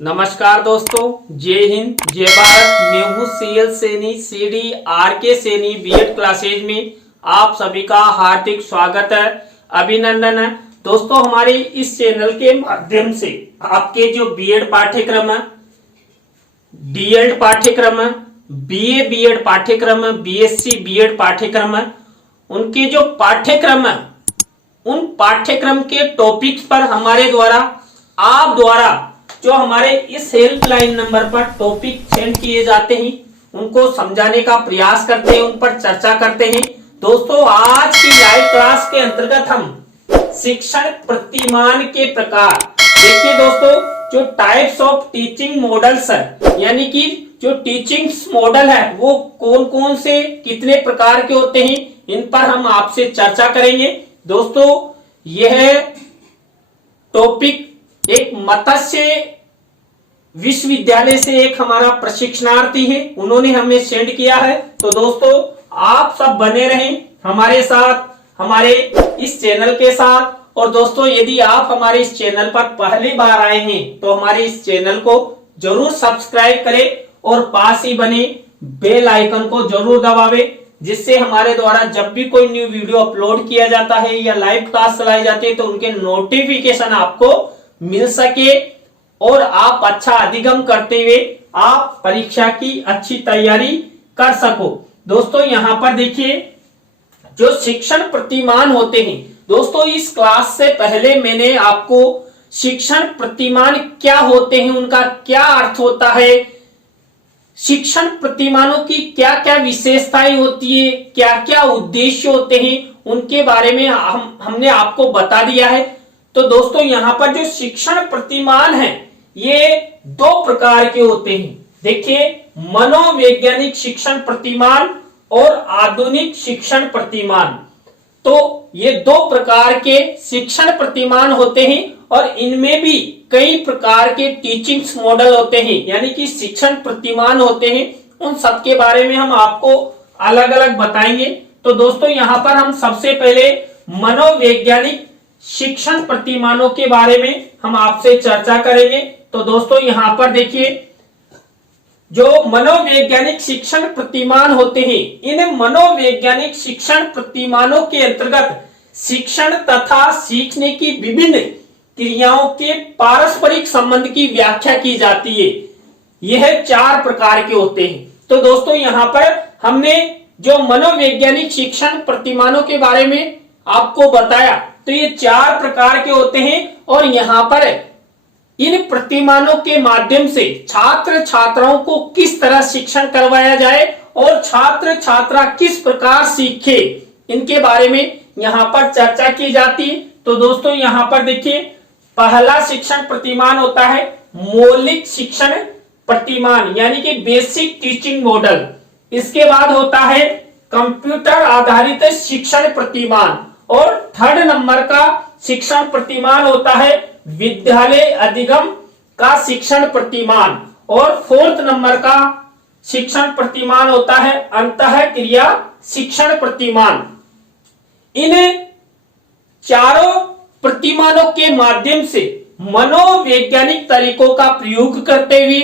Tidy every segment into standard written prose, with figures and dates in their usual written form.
नमस्कार दोस्तों, जय हिंद जय भारत। मैं हूँ CL Saini CD RK Saini BEd classes में आप सभी का हार्दिक स्वागत है, अभिनंदन है। दोस्तों, हमारे इस चैनल के माध्यम से आपके जो बीएड पाठ्यक्रम है, डीएड पाठ्यक्रम है, बीए बीएड पाठ्यक्रम है, बीएससी बीएड पाठ्यक्रम है, उनके जो पाठ्यक्रम है उन पाठ्यक्रम के टॉपिक्स पर हमारे द्वारा आप द्वारा जो हमारे इस हेल्पलाइन नंबर पर टॉपिक सेंड किए जाते हैं उनको समझाने का प्रयास करते हैं, उन पर चर्चा करते हैं। दोस्तों, आज की लाइव क्लास के अंतर्गत हम शिक्षण प्रतिमान के प्रकार देखिए दोस्तों, जो टाइप्स ऑफ टीचिंग मॉडल्स है, यानी कि जो टीचिंग मॉडल है वो कौन कौन से कितने प्रकार के होते हैं, इन पर हम आपसे चर्चा करेंगे। दोस्तों, यह टॉपिक एक मत्स्य विश्वविद्यालय से एक हमारा प्रशिक्षणार्थी है, उन्होंने हमें सेंड किया है। तो दोस्तों, आप सब बने रहें हमारे साथ, हमारे इस चैनल के साथ। और दोस्तों, यदि आप हमारे इस चैनल पर पहली बार आए हैं तो हमारे इस चैनल को जरूर सब्सक्राइब करें और पास ही बने बेल आइकन को जरूर दबावें, जिससे हमारे द्वारा जब भी कोई न्यू वीडियो अपलोड किया जाता है या लाइव क्लास चलाई जाती है तो उनके नोटिफिकेशन आपको मिल सके और आप अच्छा अधिगम करते हुए आप परीक्षा की अच्छी तैयारी कर सको। दोस्तों, यहां पर देखिए जो शिक्षण प्रतिमान होते हैं, दोस्तों इस क्लास से पहले मैंने आपको शिक्षण प्रतिमान क्या होते हैं, उनका क्या अर्थ होता है, शिक्षण प्रतिमानों की क्या क्या विशेषताएं होती है, क्या क्या उद्देश्य होते हैं, उनके बारे में हमने आपको बता दिया है। तो दोस्तों, यहां पर जो शिक्षण प्रतिमान है ये दो प्रकार के होते हैं। देखिए, मनोवैज्ञानिक शिक्षण प्रतिमान और आधुनिक शिक्षण प्रतिमान। तो ये दो प्रकार के शिक्षण प्रतिमान होते हैं और इनमें भी कई प्रकार के टीचिंग मॉडल होते हैं, यानी कि शिक्षण प्रतिमान होते हैं। उन सब के बारे में हम आपको अलग अलग बताएंगे। तो दोस्तों, यहां पर हम सबसे पहले मनोवैज्ञानिक शिक्षण प्रतिमानों के बारे में हम आपसे चर्चा करेंगे। तो दोस्तों, यहां पर देखिए जो मनोवैज्ञानिक शिक्षण प्रतिमान होते हैं, इन मनोवैज्ञानिक शिक्षण प्रतिमानों के अंतर्गत शिक्षण तथा सीखने की विभिन्न क्रियाओं के पारस्परिक संबंध की व्याख्या की जाती है। यह चार प्रकार के होते हैं। तो दोस्तों, यहां पर हमने जो मनोवैज्ञानिक शिक्षण प्रतिमानों के बारे में आपको बताया, तो ये चार प्रकार के होते हैं और यहां पर इन प्रतिमानों के माध्यम से छात्र छात्राओं को किस तरह शिक्षण करवाया जाए और छात्र छात्रा किस प्रकार सीखे, इनके बारे में यहां पर चर्चा की जाती है। तो दोस्तों, यहां पर देखिए पहला शिक्षण प्रतिमान होता है मौलिक शिक्षण प्रतिमान, यानी कि बेसिक टीचिंग मॉडल। इसके बाद होता है कंप्यूटर आधारित शिक्षण प्रतिमान और थर्ड नंबर का शिक्षण प्रतिमान होता है विद्यालय अधिगम का शिक्षण प्रतिमान और फोर्थ नंबर का शिक्षण प्रतिमान होता है अंतःक्रिया शिक्षण प्रतिमान। इन चारों प्रतिमानों के माध्यम से मनोवैज्ञानिक तरीकों का प्रयोग करते हुए,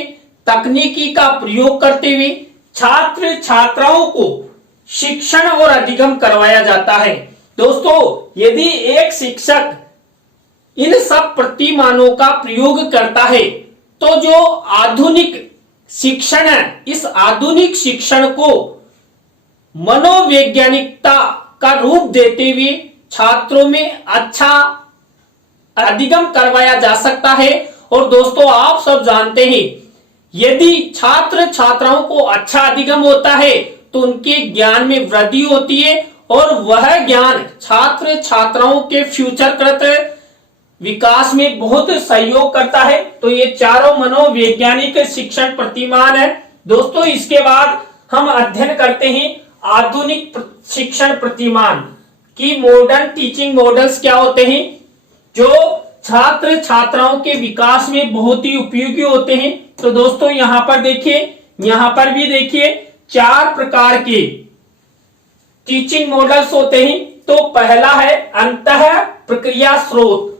तकनीकी का प्रयोग करते हुए छात्र छात्राओं को शिक्षण और अधिगम करवाया जाता है। दोस्तों, यदि एक शिक्षक इन सब प्रतिमानों का प्रयोग करता है तो जो आधुनिक शिक्षण है, इस आधुनिक शिक्षण को मनोवैज्ञानिकता का रूप देते हुए छात्रों में अच्छा अधिगम करवाया जा सकता है। और दोस्तों, आप सब जानते हैं यदि छात्र छात्राओं को अच्छा अधिगम होता है तो उनके ज्ञान में वृद्धि होती है और वह ज्ञान छात्र छात्राओं के फ्यूचरकृत विकास में बहुत सहयोग करता है। तो ये चारों मनोवैज्ञानिक शिक्षण प्रतिमान है। दोस्तों, इसके बाद हम अध्ययन करते हैं आधुनिक शिक्षण प्रतिमान की मॉडर्न टीचिंग मॉडल्स क्या होते हैं, जो छात्र छात्राओं के विकास में बहुत ही उपयोगी होते हैं। तो दोस्तों, यहां पर देखिए, यहां पर भी देखिए चार प्रकार के टीचिंग मॉडल्स होते हैं। तो पहला है अंतः प्रक्रिया स्रोत,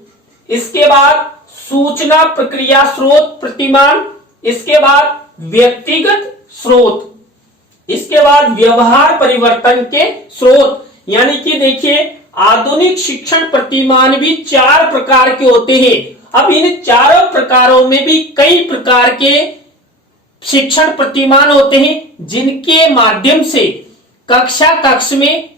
इसके बाद सूचना प्रक्रिया स्रोत प्रतिमान, इसके बाद व्यक्तिगत स्रोत, इसके बाद व्यवहार परिवर्तन के स्रोत। यानी कि देखिए आधुनिक शिक्षण प्रतिमान भी 4 प्रकार के होते हैं। अब इन चारों प्रकारों में भी कई प्रकार के शिक्षण प्रतिमान होते हैं जिनके माध्यम से कक्ष में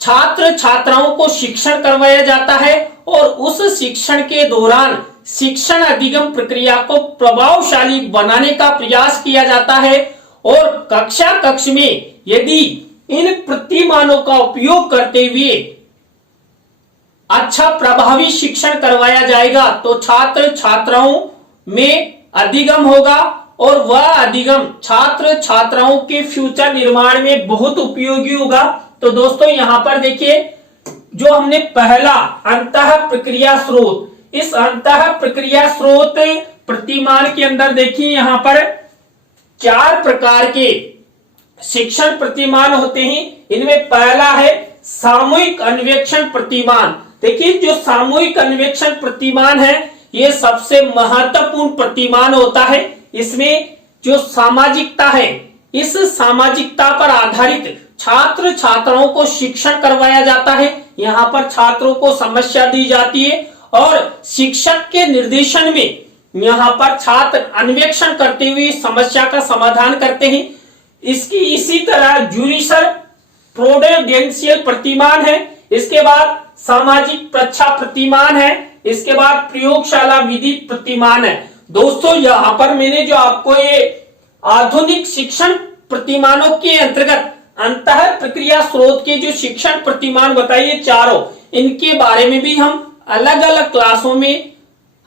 छात्र छात्राओं को शिक्षण करवाया जाता है और उस शिक्षण के दौरान शिक्षण अधिगम प्रक्रिया को प्रभावशाली बनाने का प्रयास किया जाता है। और कक्ष में यदि इन प्रतिमानों का उपयोग करते हुए अच्छा प्रभावी शिक्षण करवाया जाएगा तो छात्र छात्राओं में अधिगम होगा और वह अधिगम छात्र छात्राओं के फ्यूचर निर्माण में बहुत उपयोगी होगा। तो दोस्तों यहाँ पर देखिए जो हमने पहला अंतः प्रक्रिया स्रोत, इस अंतः प्रक्रिया स्रोत प्रतिमान के अंदर देखिए यहाँ पर 4 प्रकार के शिक्षण प्रतिमान होते हैं। इनमें पहला है सामूहिक अन्वेक्षण प्रतिमान। देखिए जो सामूहिक अन्वेक्षण प्रतिमान है ये सबसे महत्वपूर्ण प्रतिमान होता है। इसमें जो सामाजिकता है, इस सामाजिकता पर आधारित छात्र छात्राओं को शिक्षण करवाया जाता है। यहाँ पर छात्रों को समस्या दी जाती है और शिक्षक के निर्देशन में यहाँ पर छात्र अन्वेषण करते हुए समस्या का समाधान करते हैं। इसकी इसी तरह ज्यूडिशल प्रोडेंशियल प्रतिमान है, इसके बाद सामाजिक प्रच्छा प्रतिमान है, इसके बाद प्रयोगशाला विधि प्रतिमान है। दोस्तों यहाँ पर मैंने जो आपको ये आधुनिक शिक्षण प्रतिमानों के अंतर्गत अंतः प्रक्रिया स्रोत के जो शिक्षण प्रतिमान बताइए चारों, इनके बारे में भी हम अलग अलग क्लासों में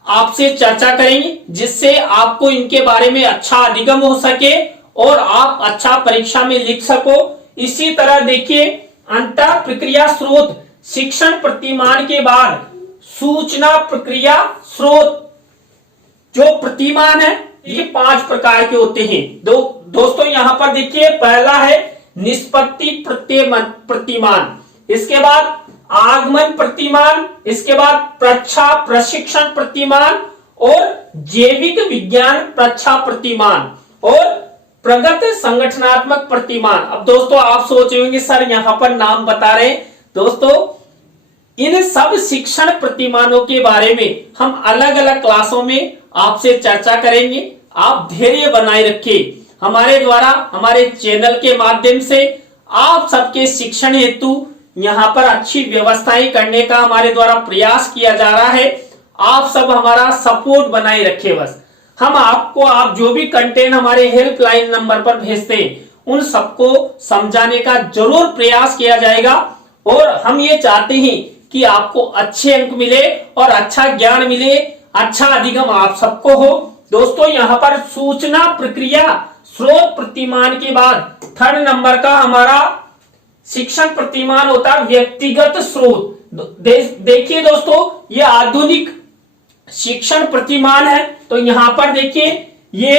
आपसे चर्चा करेंगे जिससे आपको इनके बारे में अच्छा अधिगम हो सके और आप अच्छा परीक्षा में लिख सको। इसी तरह देखिए अंतः प्रक्रिया स्रोत शिक्षण प्रतिमान के बाद सूचना प्रक्रिया स्रोत जो प्रतिमान है ये 5 प्रकार के होते हैं। दोस्तों यहाँ पर देखिए पहला है निष्पत्ति प्रतिमान, इसके बाद आगमन प्रतिमान, इसके बाद प्रच्छा प्रशिक्षण प्रतिमान और जैविक विज्ञान प्रच्छा प्रतिमान और प्रगत संगठनात्मक प्रतिमान। अब दोस्तों आप सोच रहे होंगे सर यहाँ पर नाम बता रहे हैं। दोस्तों इन सब शिक्षण प्रतिमानों के बारे में हम अलग अलग क्लासों में आपसे चर्चा करेंगे। आप धैर्य बनाए रखिए। हमारे द्वारा हमारे चैनल के माध्यम से आप सबके शिक्षण हेतु यहाँ पर अच्छी व्यवस्थाएं करने का हमारे द्वारा प्रयास किया जा रहा है। आप सब हमारा सपोर्ट बनाए रखिए। बस हम आपको आप जो भी कंटेंट हमारे हेल्पलाइन नंबर पर भेजते हैं उन सबको समझाने का जरूर प्रयास किया जाएगा और हम ये चाहते हैं कि आपको अच्छे अंक मिले और अच्छा ज्ञान मिले, अच्छा अधिगम आप सबको हो। दोस्तों यहाँ पर सूचना प्रक्रिया स्रोत प्रतिमान के बाद 3rd नंबर का हमारा शिक्षण प्रतिमान होता है व्यक्तिगत स्रोत। देखिए दोस्तों ये आधुनिक शिक्षण प्रतिमान है। तो यहाँ पर देखिए ये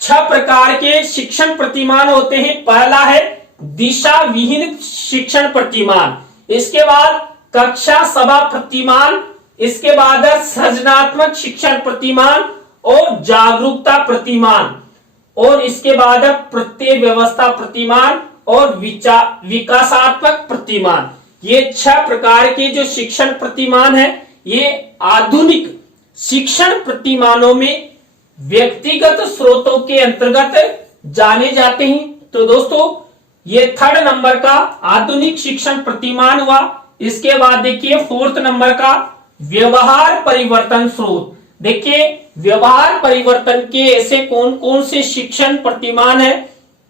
6 प्रकार के शिक्षण प्रतिमान होते हैं। पहला है दिशा विहीन शिक्षण प्रतिमान, इसके बाद कक्षा सभा प्रतिमान, इसके बाद है सृजनात्मक शिक्षण प्रतिमान और जागरूकता प्रतिमान और इसके बाद है प्रत्यय व्यवस्था प्रतिमान और विकासात्मक प्रतिमान। ये 6 प्रकार के जो शिक्षण प्रतिमान है ये आधुनिक शिक्षण प्रतिमानों में व्यक्तिगत स्रोतों के अंतर्गत जाने जाते हैं। तो दोस्तों ये 3rd नंबर का आधुनिक शिक्षण प्रतिमान हुआ। इसके बाद देखिए 4th नंबर का व्यवहार परिवर्तन स्रोत। देखिए व्यवहार परिवर्तन के ऐसे कौन कौन से शिक्षण प्रतिमान है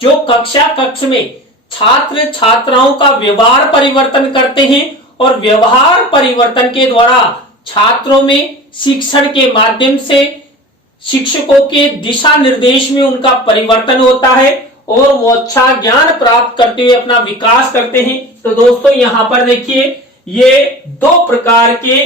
जो कक्ष में छात्र छात्राओं का व्यवहार परिवर्तन करते हैं और व्यवहार परिवर्तन के द्वारा छात्रों में शिक्षण के माध्यम से शिक्षकों के दिशा निर्देश में उनका परिवर्तन होता है और वो अच्छा ज्ञान प्राप्त करते हुए अपना विकास करते हैं। तो दोस्तों यहाँ पर देखिए ये 2 प्रकार के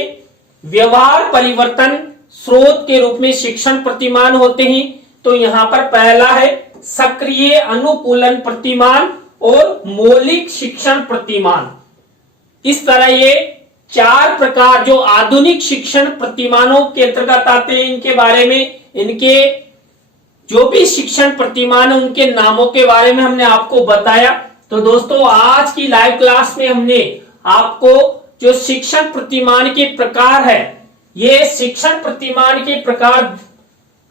व्यवहार परिवर्तन स्रोत के रूप में शिक्षण प्रतिमान होते हैं। तो यहाँ पर पहला है सक्रिय अनुकूलन प्रतिमान और मौलिक शिक्षण प्रतिमान। इस तरह ये 4 प्रकार जो आधुनिक शिक्षण प्रतिमानों के अंतर्गत आते हैं, इनके बारे में, इनके जो भी शिक्षण प्रतिमान है उनके नामों के बारे में हमने आपको बताया। तो दोस्तों आज की लाइव क्लास में हमने आपको जो शिक्षण प्रतिमान के प्रकार है, ये शिक्षण प्रतिमान के प्रकार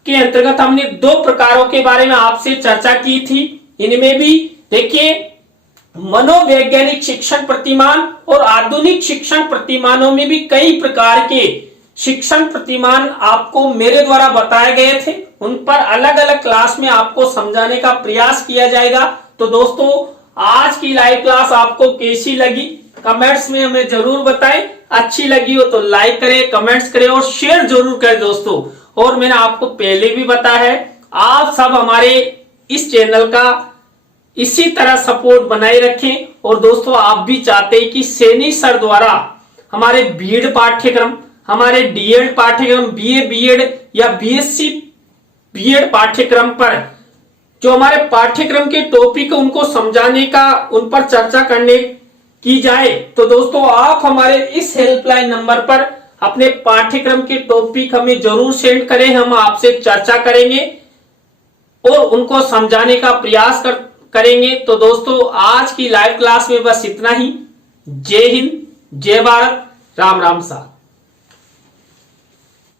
के अंतर्गत हमने 2 प्रकारों के बारे में आपसे चर्चा की थी। इनमें भी देखिए मनोवैज्ञानिक शिक्षण प्रतिमान और आधुनिक शिक्षण प्रतिमानों में भी कई प्रकार के शिक्षण प्रतिमान आपको मेरे द्वारा बताए गए थे। उन पर अलग अलग क्लास में आपको समझाने का प्रयास किया जाएगा। तो दोस्तों आज की लाइव क्लास आपको कैसी लगी कमेंट्स में हमें जरूर बताएं। अच्छी लगी हो तो लाइक करें, कमेंट्स करें और शेयर जरूर करें दोस्तों। और मैंने आपको पहले भी बताया है, आप सब हमारे इस चैनल का इसी तरह सपोर्ट बनाए रखें। और दोस्तों आप भी चाहते हैं कि सैनी सर द्वारा हमारे बीएड पाठ्यक्रम, हमारे डीएड पाठ्यक्रम, बीए बीएड या बीएससी बीएड पाठ्यक्रम पर जो हमारे पाठ्यक्रम के टॉपिक है उनको समझाने का, उन पर चर्चा करने की जाए, तो दोस्तों आप हमारे इस हेल्पलाइन नंबर पर अपने पाठ्यक्रम के टॉपिक हमें जरूर सेंड करें। हम आपसे चर्चा करेंगे और उनको समझाने का प्रयास करेंगे। तो दोस्तों आज की लाइव क्लास में बस इतना ही। जय हिंद, जय भारत, राम राम सा।